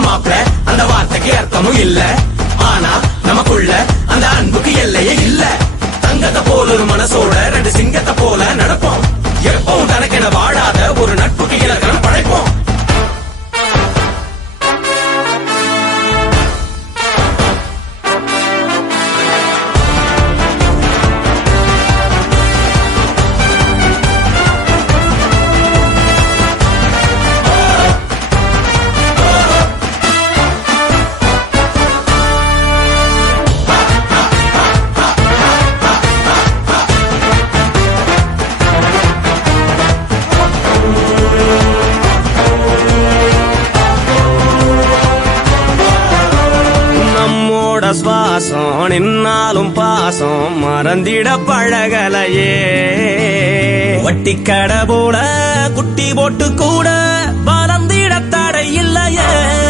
மாப்ள அந்த வார்த்தைக்கு அர்த்தமும் இல்ல. ஆனா நமக்குள்ள அந்த அன்புக்கு எல்லையே இல்ல. தங்கத்தை போல ஒரு மனசோட ரெண்டு சிங்கத்தை போல நடப்போம். எப்பவும் தனக்கென வாழாத ஒரு நட்புக்கு இலக்கணம் படைப்போம். சுவாசம் நின்னாலும் பாசம் மறந்திட பழகலையே. வட்டி கடை போல குட்டி போட்டு கூட